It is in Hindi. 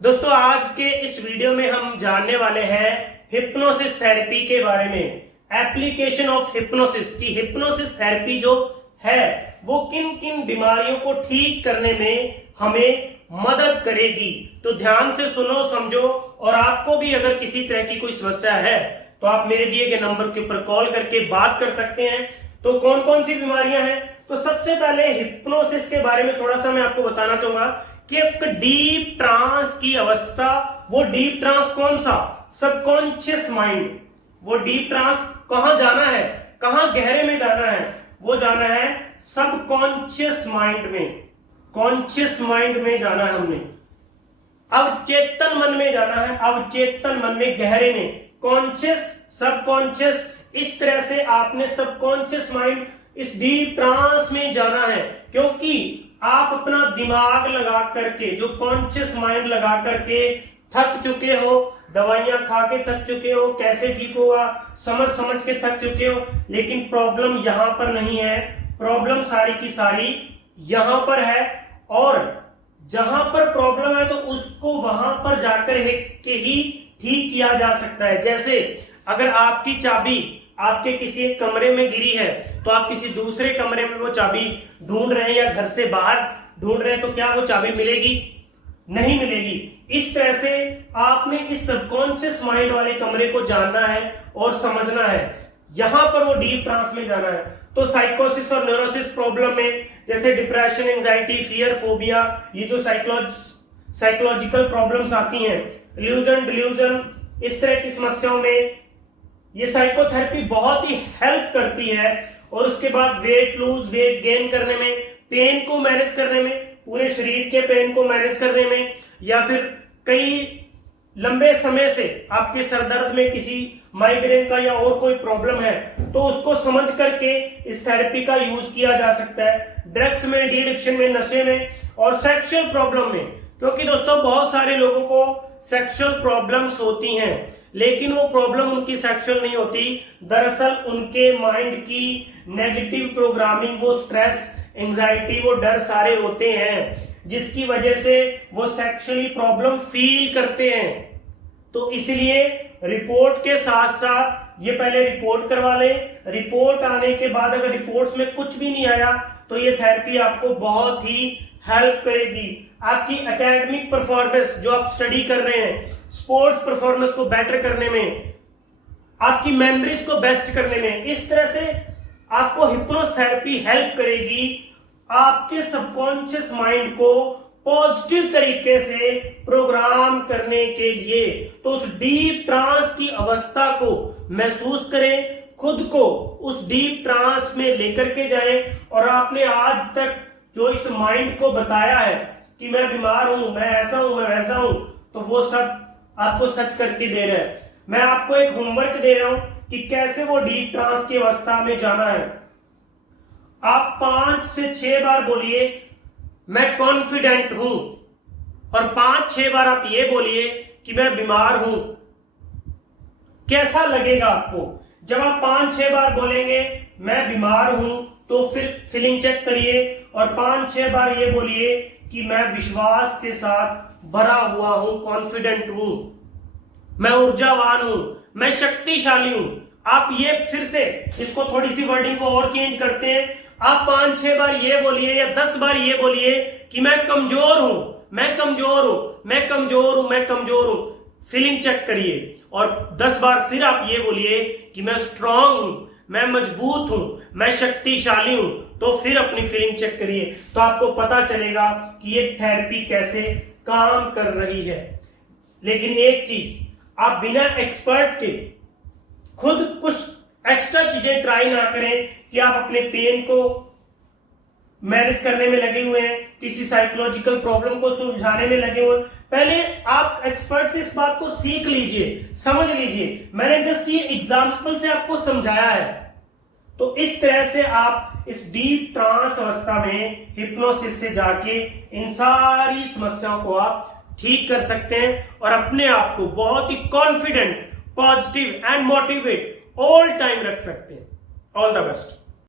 दोस्तों आज के इस वीडियो में हम जानने वाले हैं हिप्नोसिस थेरेपी के बारे में। एप्लीकेशन ऑफ हिप्नोसिस की हिप्नोसिस थेरेपी जो है वो किन किन बीमारियों को ठीक करने में हमें मदद करेगी। तो ध्यान से सुनो, समझो, और आपको भी अगर किसी तरह की कोई समस्या है तो आप मेरे दिए गए नंबर के ऊपर कॉल करके बात कर सकते हैं। तो कौन कौन सी बीमारियां हैं, तो सबसे पहले हिप्नोसिस के बारे में थोड़ा सा मैं आपको बताना चाहूंगा कि एक डीप ट्रांस की अवस्था, वो डीप ट्रांस कौन सा, सबकॉन्शियस माइंड। वो डीप ट्रांस कहां जाना है, कहां गहरे में जाना है, वो जाना है सबकॉन्शियस माइंड में। कॉन्शियस माइंड में जाना है हमने, अवचेतन मन में जाना है, अवचेतन मन में गहरे में। कॉन्शियस, सबकॉन्शियस, इस तरह से आपने सबकॉन्शियस माइंड, इस डीप ट्रांस में जाना है। क्योंकि आप अपना दिमाग लगा करके, जो कॉन्शियस माइंड लगा करके थक चुके हो, दवाइयां खा के थक चुके हो, कैसे ठीक होगा समझ समझ के थक चुके हो, लेकिन प्रॉब्लम यहां पर नहीं है। प्रॉब्लम सारी की सारी यहां पर है, और जहां पर प्रॉब्लम है तो उसको वहां पर जाकर के ही ठीक किया जा सकता है। जैसे अगर आपकी चाबी आपके किसी एक कमरे में गिरी है तो आप किसी दूसरे कमरे में वो चाबी ढूंढ रहे हैं या घर से बाहर ढूंढ रहे हैं, तो क्या वो चाबी मिलेगी? नहीं मिलेगी। इस तरह से आपने इस सबकॉन्शियस माइंड वाले कमरे को जानना है और समझना है, यहां पर वो डीप ट्रांस में जाना है। तो साइकोसिस और न्यूरोसिस प्रॉब्लम में, जैसे डिप्रेशन, एंजाइटी, फियर, फोबिया, ये जो साइकोलॉजिकल प्रॉब्लम्स आती हैं, इल्यूजन, डिल्यूजन, इस तरह की समस्याओं में ये साइकोथेरेपी बहुत ही हेल्प करती है। और उसके बाद वेट लूज, वेट गेन करने में, पेन को मैनेज करने में, पूरे शरीर के पेन को मैनेज करने में, या फिर कई लंबे समय से आपके सरदर्द में किसी माइग्रेन का या और कोई प्रॉब्लम है तो उसको समझ करके इस थेरेपी का यूज किया जा सकता है। ड्रग्स में, डी एडिक्शन में, नशे में, और सेक्सुअल प्रॉब्लम में। क्योंकि दोस्तों बहुत सारे लोगों को सेक्सुअल प्रॉब्लम्स होती हैं, लेकिन वो प्रॉब्लम उनकी सेक्सुअल नहीं होती, दरअसल उनके माइंड की नेगेटिव प्रोग्रामिंग, वो स्ट्रेस, एंजाइटी, वो डर सारे होते हैं, जिसकी वजह से वो सेक्सुअली प्रॉब्लम फील करते हैं। तो इसलिए रिपोर्ट के साथ साथ ये पहले रिपोर्ट करवा लें। रिपोर्ट आने के बाद अगर रिपोर्ट्स में कुछ भी नहीं आया तो ये थेरेपी आपको बहुत ही हेल्प करेगी। आपकी एकेडमिक परफॉर्मेंस, जो आप स्टडी कर रहे हैं, स्पोर्ट्स परफॉर्मेंस को बेटर करने में, आपकी मेमोरीज को बेस्ट करने में, इस तरह से आपको हिप्नोस थेरेपी हेल्प करेगी आपके सबकॉन्शियस माइंड को पॉजिटिव तरीके से प्रोग्राम करने के लिए। तो उस डीप ट्रांस की अवस्था को महसूस करें, खुद को उस डीप ट्रांस में लेकर के जाएं। और आपने आज तक जो इस माइंड को बताया है कि मैं बीमार हूं, मैं ऐसा हूं, मैं वैसा हूं, तो वो सब आपको सच करके दे रहा है। मैं आपको एक होमवर्क दे रहा हूं कि कैसे वो डीप ट्रांस की अवस्था में जाना है। आप 5 से 6 बार बोलिए मैं कॉन्फिडेंट हूं, और 5-6 बार आप ये बोलिए कि मैं बीमार हूं। कैसा लगेगा आपको जब आप 5-6 बार बोलेंगे मैं बीमार हूं? तो फिर फीलिंग चेक करिए, और 5-6 बार ये बोलिए कि मैं विश्वास के साथ भरा हुआ हूं, कॉन्फिडेंट हूं, मैं ऊर्जावान हूं, मैं शक्तिशाली हूं। आप ये फिर से इसको थोड़ी सी वर्डिंग को और चेंज करते हैं। आप 5-6 बार ये बोलिए या 10 बार ये बोलिए कि मैं कमजोर हूं, मैं कमजोर हूं, मैं कमजोर हूं, मैं कमजोर हूं। फीलिंग चेक करिए, और 10 बार फिर आप ये बोलिए कि मैं स्ट्रांग हूं, मैं मजबूत हूं, मैं शक्तिशाली हूं। तो फिर अपनी फीलिंग चेक करिए, तो आपको पता चलेगा कि ये थेरेपी कैसे काम कर रही है। लेकिन एक चीज, आप बिना एक्सपर्ट के खुद कुछ एक्स्ट्रा चीजें ट्राई ना करें कि आप अपने पेन को मैनेज करने में लगे हुए हैं, किसी साइकोलॉजिकल प्रॉब्लम को सुलझाने में लगे हुए हैं। पहले आप एक्सपर्ट से इस बात को सीख लीजिए, समझ लीजिए। मैंने जस्ट ये एग्जांपल से आपको समझाया है। तो इस तरह से आप इस डीप ट्रांस अवस्था में हिप्नोसिस से जाके इन सारी समस्याओं को आप ठीक कर सकते हैं, और अपने आप को बहुत ही confident, positive and motivate all time रख सकते हैं। All the best.